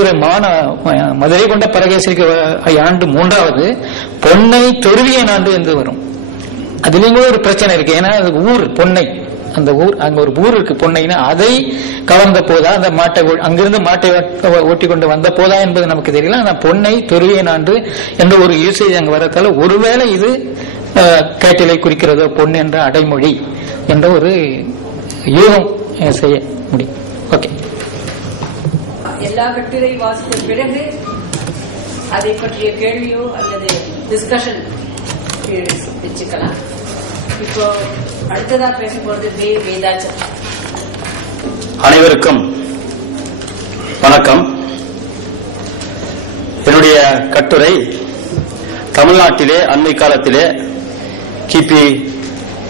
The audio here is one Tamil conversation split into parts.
திரு மான மதுரை கொண்ட பரகேசரிக்கு ஆண்டு மூன்றாவது பொன்னை தொருவியன் ஆண்டு என்று வரும். அதுலயும் கூட ஒரு பிரச்சனை இருக்கு. ஏன்னா அது ஊர் பொன்னை. அந்த ஊர் அங்க ஒரு ஊர் இருக்கு பொன்னைன்னா அதை கவர்ந்த போதா அந்த மாட்டை அங்கிருந்து மாட்டை ஓட்டி கொண்டு வந்த போதா என்பது நமக்கு தெரியல. ஆனா பொன்னை தொருவிய நாண்டு என்ற ஒரு யூசேஜ் அங்க வரத்தால ஒருவேளை இது கேட்டிலை குறிக்கிறதோ பொன் என்ற அடைமொழி என்ற ஒரு யூகம் செய்ய முடியும். ஓகே எல்லா கட்டுரை வாசித்த பிறகு அதை பற்றிய கேள்வியோ அல்லது டிஸ்கஷன் வச்சுக்கலாம். இப்போ அடுத்ததா பேச போறது வே அனைவருக்கும் வணக்கம். என்னுடைய கட்டுரை தமிழ்நாட்டிலே அண்மை காலத்திலே கிபி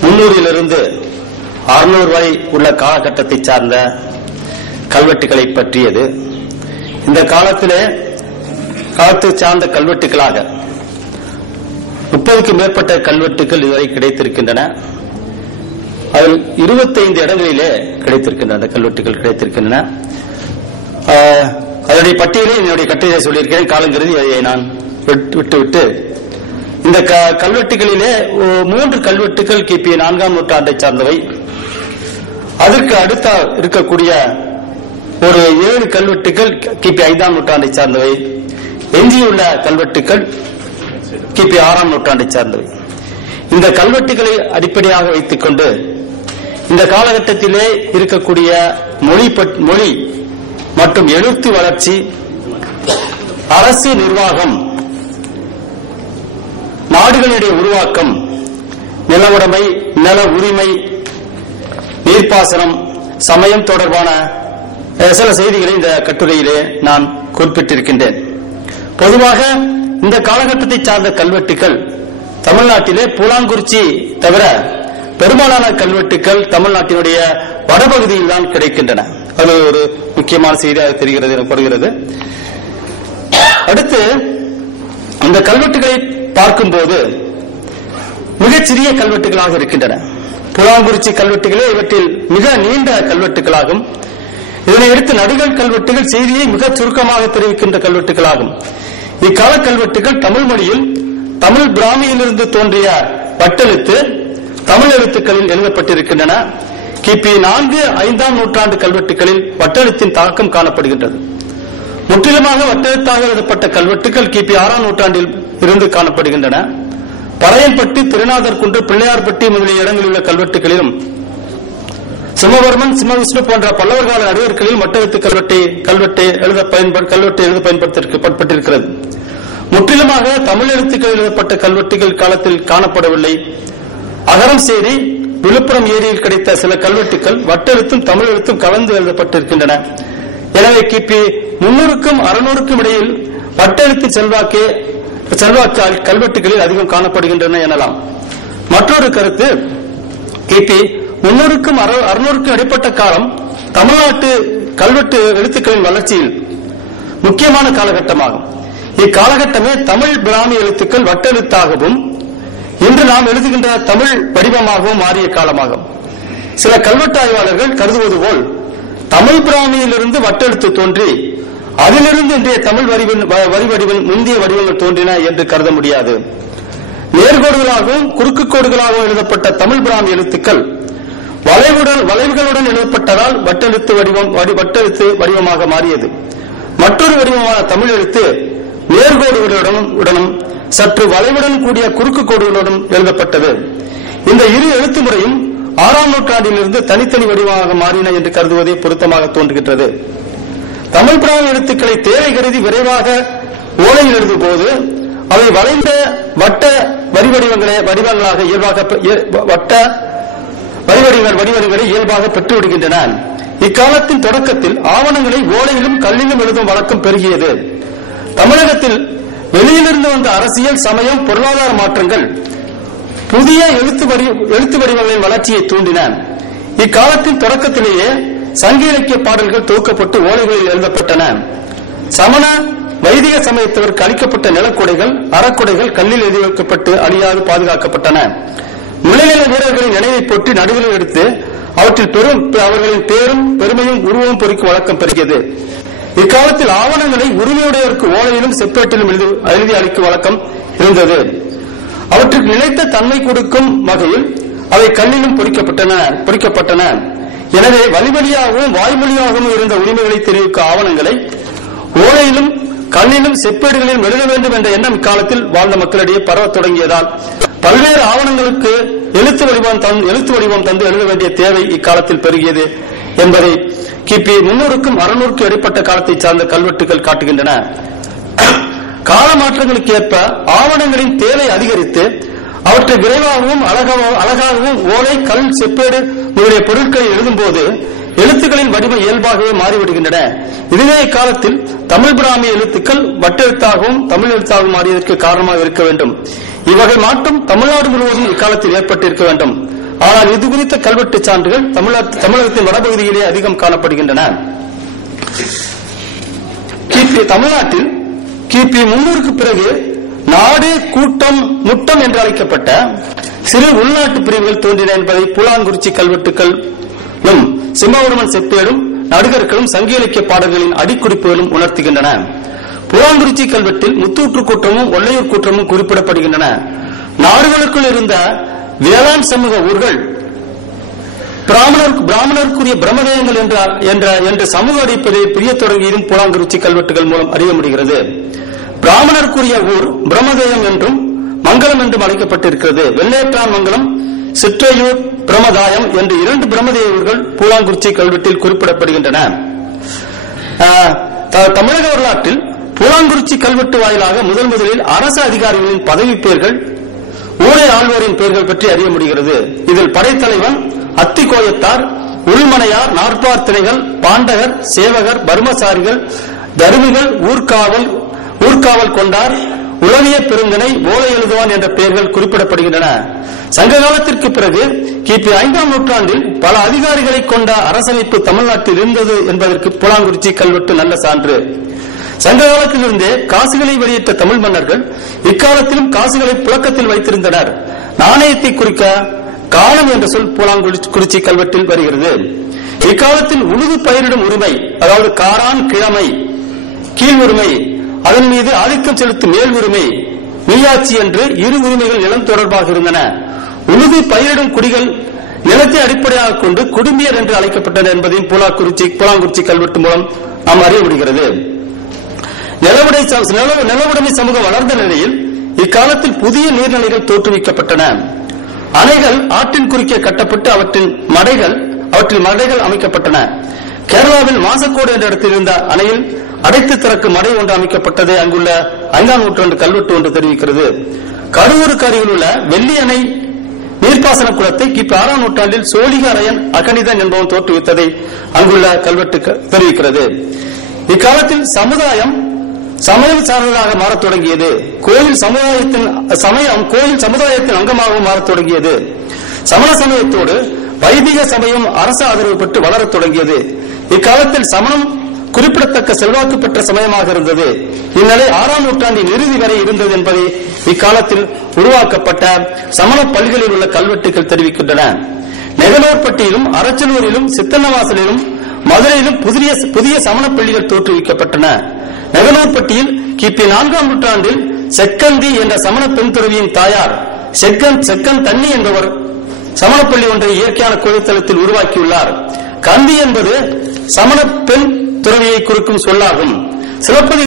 முன்னூறிலிருந்து அறுநூறு வரை உள்ள காலகட்டத்தை சார்ந்த கல்வெட்டுகளை பற்றியது. இந்த காலத்திலே காலத்தை சார்ந்த கல்வெட்டுகளாக முப்பதுக்கு மேற்பட்ட கல்வெட்டுகள் இதுவரை கிடைத்திருக்கின்றன. அதில் 25 இடங்களிலே கிடைத்திருக்கின்றன அந்த கல்வெட்டுகள் கிடைத்திருக்கின்றன. அதனுடைய பட்டியலை என்னுடைய கட்டுரையை சொல்லியிருக்கிறேன். காலங்கிறது அதை நான் விட்டு- விட்டுவிட்டு இந்த க- கல்வெட்டுகளிலே மூன்று கல்வெட்டுகள் கிபி நான்காம் நூற்றாண்டை சார்ந்தவை. அதற்கு அடுத்த இருக்கக்கூடிய ஒரு ஏழு கல்வெட்டுகள் கிபி ஐந்தாம் நூற்றாண்டை சார்ந்தவை. எஞ்சியுள்ள கல்வெட்டுகள் கிபி ஆறாம் நூற்றாண்டை சார்ந்தவை. இந்த கல்வெட்டுகளை அடிப்படையாக வைத்துக் கொண்டு இந்த காலகட்டத்திலே இருக்கக்கூடிய மொழி மொழி மற்றும் எழுத்து வளர்ச்சி அரசு நிர்வாகம் நாடுகளுடைய உருவாக்கம் நிலவுடைமை நில உரிமை நீர்ப்பாசனம் சமயம் தொடர்பான சில செய்திகளை இந்த கட்டுரையிலே நான் குறிப்பிட்டிருக்கின்றேன். பொதுவாக இந்த காலகட்டத்தை சார்ந்த கல்வெட்டுகள் தமிழ்நாட்டிலே பூலாங்குறிச்சி தவிர பெரும்பாலான கல்வெட்டுகள் தமிழ்நாட்டினுடைய வடபகுதியில் தான் கிடைக்கின்றன. அது ஒரு முக்கியமான செய்தியாக தெரிகிறது எனப்படுகிறது அடுத்து இந்த கல்வெட்டுகளை பார்க்கும்போது மிகச்சிறிய கல்வெட்டுகளாக இருக்கின்றன. புலாங்குறிச்சி கல்வெட்டுகளே இவற்றில் மிக நீண்ட கல்வெட்டுகளாகும். இதனையடுத்து நடுகள் கல்வெட்டுகள் செய்தியை மிக சுருக்கமாக தெரிவிக்கின்ற கல்வெட்டுகளாகும். இக்கால கல்வெட்டுகள் தமிழ் மொழியில் தமிழ் பிராமியிலிருந்து தோன்றிய வட்டெழுத்து தமிழ் எழுத்துக்களில் எழுதப்பட்டிருக்கின்றன. கிபி நான்கு ஐந்தாம் நூற்றாண்டு கல்வெட்டுகளில் வட்டெழுத்தின் தாக்கம் காணப்படுகின்றது. முற்றிலுமாக வட்டெழுத்தாக எழுதப்பட்ட கல்வெட்டுகள் கிபி ஆறாம் நூற்றாண்டில் இருந்து காணப்படுகின்றன. பறையன்பட்டி திருநாதர் குன்று பிள்ளையார்பட்டி முதலிய இடங்களில் உள்ள கல்வெட்டுகளிலும் சிம்மவர்மன் சிம்மவிஷ்ணு போன்ற பல்லவர் கால நடுவர்களில் மட்டெழுத்து கல்வெட்டு கல்வெட்டு எழுத பயன்பட கல்வெட்டு எழுத பயன்படுத்தப்பட்டிருக்கிறது முற்றிலுமாக தமிழ் எழுத்துக்கள் எழுதப்பட்ட கல்வெட்டுகள் காலத்தில் காணப்படவில்லை. அகரம் சேரி விழுப்புரம் ஏரியில் கிடைத்த சில கல்வெட்டுகள் வட்டெழுத்தும் தமிழ் எழுத்தும் கலந்து எழுதப்பட்டிருக்கின்றன. எனவே கிபி முன்னூறுக்கும் அறுநூறுக்கும் இடையில் வட்டெழுத்து செல்வாக்கே செல்வாக்கால் கல்வெட்டுகளில் அதிகம் காணப்படுகின்றன எனலாம். மற்றொரு கருத்து கிபி முன்னூறுக்கும் அறுநூறுக்கும் இடைப்பட்ட காலம் தமிழ்நாட்டு கல்வெட்டு எழுத்துக்களின் வளர்ச்சியில் முக்கியமான காலகட்டமாகும். இக்காலகட்டமே தமிழ் பிராமி எழுத்துக்கள் வட்டெழுத்தாகவும் இன்று நாம் எழுதுகின்ற தமிழ் வடிவமாகவும் மாறிய காலமாகும். சில கல்வெட்டு ஆய்வாளர்கள் கருதுவது போல் தமிழ் பிராமியிலிருந்து வட்டெழுத்து தோன்றி அதிலிருந்து இன்றைய தமிழ் வரிவன் வ- வரி முந்தைய வடிவங்கள் தோன்றின என்று கருத முடியாது. நேர்கோடுகளாகவும் குறுக்கு கோடுகளாகவும் எழுதப்பட்ட தமிழ் பிராமி எழுத்துக்கள் வளைவுடன் வளைவுகளுடன் எழுதப்பட்டதால் வட்டெழுத்து வடிவம் வடி- வட்டெழுத்து வடிவமாக மாறியது. மற்றொரு வடிவமான தமிழ் எழுத்து நேர்கோடுகளுடனும் உடனும் சற்று வளைவுடன் கூடிய குறுக்கு கோடுகளுடன் எழுதப்பட்டது. இந்த இரு எழுத்து முறையும் ஆறாம் நூற்றாண்டிலிருந்து தனித்தனி வடிவமாக மாறின என்று கருதுவதே பொருத்தமாக தோன்றுகின்றது. தமிழ் பிராமி எழுத்துக்களை தேவை கருதி விரைவாக ஓலையில் எழுதும் போது அவை வளைந்த வட்ட வரிவடிவங்களை வடிவங்களாக இயல்பாக வட்ட வரிவடிவங்கள் வடிவடிவரை இயல்பாக பெற்று விடுகின்றன இக்காலத்தின் தொடக்கத்தில் ஆவணங்களை ஓலையிலும் கல்லிலும் எழுதும் வழக்கம் பெருகியது. தமிழகத்தில் வெளியிலிருந்து வந்த அரசியல் சமயம் பொருளாதார மாற்றங்கள் புதிய எழுத்து வடி எழுத்து வடிவங்களின் வளர்ச்சியை தூண்டின. இக்காலத்தின் தொடக்கத்திலேயே சங்க இலக்கிய பாடல்கள் தொகுக்கப்பட்டு ஓலைகளில் எழுதப்பட்டன. சமண வைதிக சமயத்தவருக்கு அளிக்கப்பட்ட நிலக்கொடைகள் அறக்கொடைகள் கல்லில் எழுதி வைக்கப்பட்டு அழியாது பாதுகாக்கப்பட்டன. முள்ளிநில வீரர்களின் நினைவை போற்றி நடுவில் எடுத்து அவற்றில் பெரும் அவர்களின் பேரும் பெருமையும் உருவம் பொறிக்கும் வழக்கம் பெருகியது. இக்காலத்தில் ஆவணங்களை உரிமையுடையவருக்கு ஓலையிலும் செப்பேட்டிலும் எழுதி எழுதி அளிக்கும் வழக்கம் இருந்தது. அவற்றுக்கு நிலைத்த தன்மை கொடுக்கும் வகையில் அவை கல்லிலும் பொறிக்கப்பட்டன பொறிக்கப்பட்டன. எனவே வழிவழியாகவும் வாய்மொழியாகவும் இருந்த உரிமைகளை தெரிவிக்கும் ஆவணங்களை ஓலையிலும் கல்லிலும் செப்பேடுகளிலும் எழுத வேண்டும் என்ற எண்ணம் இக்காலத்தில் வாழ்ந்த மக்களிடையே பரவத் தொடங்கியதால் பல்வேறு ஆவணங்களுக்கு எழுத்து வடிவம் தந்து எழுத்து வடிவம் தந்து எழுத வேண்டிய தேவை இக்காலத்தில் பெருகியது என்பதை கிபி முன்னூறுக்கும் அறுநூறுக்கும் இடைப்பட்ட காலத்தை சார்ந்த கல்வெட்டுகள் காட்டுகின்றன. கால மாற்றங்களுக்கு ஏற்ப ஆவணங்களின் தேவை அதிகரித்து அவற்றை விரைவாகவும் அழகாகவும் அழகாகவும் ஓலை கல் செப்பேடு முதலிய பொருட்களை எழுதும்போது எழுத்துக்களின் வடிவம் இயல்பாகவே மாறிவிடுகின்றன. இதுவே இக்காலத்தில் தமிழ் பிராமிய எழுத்துக்கள் வட்டெழுத்தாகவும் தமிழ் எழுத்தாகவும் மாறியதற்கு காரணமாக இருக்க வேண்டும். இவ்வகை மாற்றம் தமிழ்நாடு முழுவதும் இக்காலத்தில் ஏற்பட்டிருக்க வேண்டும். ஆனால் இது குறித்த கல்வெட்டு சான்றுகள் தமிழகத்தின் வடபகுதியிலே அதிகம் காணப்படுகின்றன. கிபி தமிழ்நாட்டில் கிபி முன்னூறுக்கு பிறகு நாடு கூட்டம் முட்டம் என்று அழைக்கப்பட்ட சிறு உள்நாட்டு பிரிவுகள் தோன்றின என்பதை புலாங்குறிச்சி கல்வெட்டுக்களும் சிம்மவர்மன் செப்பேடும் நடுகர்களும் சங்க இலக்கிய பாடல்களின் அடிக்குறிப்புகளும் உணர்த்துகின்றன. புலாங்குறிச்சி கல்வெட்டில் முத்தூற்று கூட்டமும் ஒல்லையூர் கூட்டமும் குறிப்பிடப்படுகின்றன. நாடுகளுக்குள் இருந்த வேளாண் சமூக ஊர்கள் பிராமணர் பிராமணருக்குரிய பிரம்மதேயங்கள் என்ற என்ற என்ற சமூக அடிப்படையை பிரிய தொடங்கியதும் புலாங்குறிச்சி கல்வெட்டுகள் மூலம் அறிய முடிகிறது. பிராமணருக்குரிய ஊர் பிரம்மதேயம் என்றும் மங்கலம் என்றும் அழைக்கப்பட்டிருக்கிறது. வெள்ளையற்றான் மங்கலம் சிற்றையூர் பிரமதாயம் என்று இரண்டு பிரம்மதேய ஊர்கள் பூலாங்குறிச்சி கல்வெட்டில் குறிப்பிடப்படுகின்றன. த- தமிழக வரலாற்றில் பூலாங்குறிச்சி கல்வெட்டு வாயிலாக முதல் முதலில் அரசு அதிகாரிகளின் பதவி பெயர்கள் ஊரே ஆழ்வோரின் பெயர்கள் பற்றி அறிய முடிகிறது. இதில் படைத்தலைவன் அத்திக்கோயத்தார் உள்மனையார் நாற்பார் திணைகள் பாண்டகர் சேவகர் பர்மசாரிகள் தருமிகள் ஊர்காவல் ஊர்காவல் கொண்டார் உலகிய பெருந்தனை ஓலை எழுதுவான் என்ற பெயர்கள் குறிப்பிடப்படுகின்றன. சங்க காலத்திற்கு பிறகு கிபி ஐந்தாம் நூற்றாண்டில் பல அதிகாரிகளை கொண்ட அரசமைப்பு தமிழ்நாட்டில் இருந்தது என்பதற்கு புலாங்குறிச்சி கல்வெட்டு நல்ல சான்று. சங்க காலத்திலிருந்தே காசுகளை வெளியிட்ட தமிழ் மன்னர்கள் இக்காலத்திலும் காசுகளை புழக்கத்தில் வைத்திருந்தனர். நாணயத்தை குறிக்க காலம் என்ற சொல் புலாங்குறிச்சி கல்வெட்டில் வருகிறது. இக்காலத்தில் உழுது பயிரிடும் உரிமை அதாவது காரான் கிழமை கீழ் உரிமை அதன் மீது ஆதிக்கம் செலுத்தும் மேல் உரிமை மீயாட்சி என்று இரு உரிமைகள் நிலம் தொடர்பாக இருந்தன. உழுது பயிரிடும் குடிகள் நிலத்தை அடிப்படையாக கொண்டு குடும்பியர் என்று அழைக்கப்பட்டனர் என்பதையும் புலாக்குறிச்சி புலாங்குறிச்சி கல்வெட்டு மூலம் நாம் அறிய முடிகிறது. நிலவுடை நிலவுடைமை சமூகம் வளர்ந்த நிலையில் இக்காலத்தில் புதிய நீர்நிலைகள் தோற்றுவிக்கப்பட்டன. அணைகள் ஆற்றின் குறுக்கே கட்டப்பட்டு அவற்றின் மடைகள் அவற்றில் மடைகள் அமைக்கப்பட்டன. கேரளாவில் மாசக்கோடு என்ற இடத்தில் இருந்த அணையில் அடைத்து திறக்கும் மடை ஒன்று அமைக்கப்பட்டதை. அங்குள்ள ஐந்தாம் நூற்றாண்டு கல்வெட்டு ஒன்று தெரிவிக்கிறது. கருவூருக்கு அருகில் உள்ள வெள்ளி அணை நீர்ப்பாசன குளத்தை கிபி ஆறாம் நூற்றாண்டில் சோழிகரையன் அகணிதன் என்பவன் தோற்றுவித்ததை அங்குள்ள கல்வெட்டு தெரிவிக்கிறது. இக்காலத்தில் சமுதாயம் சமயம் சார்ந்ததாக மாறத் தொடங்கியது. கோயில் சமுதாயத்தின் சமயம் கோயில் சமுதாயத்தின் அங்கமாகவும் மாறத் தொடங்கியது. சமண சமயத்தோடு வைதிக சமயம் அரசு ஆதரவு பெற்று வளரத் தொடங்கியது. இக்காலத்தில் சமணம் குறிப்பிடத்தக்க செல்வாக்கு பெற்ற சமயமாக இருந்தது. இந்நிலை ஆறாம் நூற்றாண்டின் இறுதி வரை இருந்தது என்பதை இக்காலத்தில் உருவாக்கப்பட்ட சமண பள்ளிகளில் உள்ள கல்வெட்டுகள் தெரிவிக்கின்றன. நெகலூர்பட்டியிலும் அரச்சலூரிலும் சித்தன்னவாசலிலும் மதுரையிலும் புதிய புதிய சமண பள்ளிகள் தோற்றுவிக்கப்பட்டன. நெகலூர்பட்டியில் கிபி நான்காம் நூற்றாண்டில் செக்கந்தி என்ற சமண பெண் துறவியின் தாயார் செக்கன் செக்கன் தண்ணி என்பவர் சமணப்பள்ளி ஒன்றை இயற்கையான கோயில்தலத்தில் உருவாக்கியுள்ளார். கந்தி என்பது சமண பெண் துறவியை குறிக்கும் சொல்லாகும். சிலப்பதி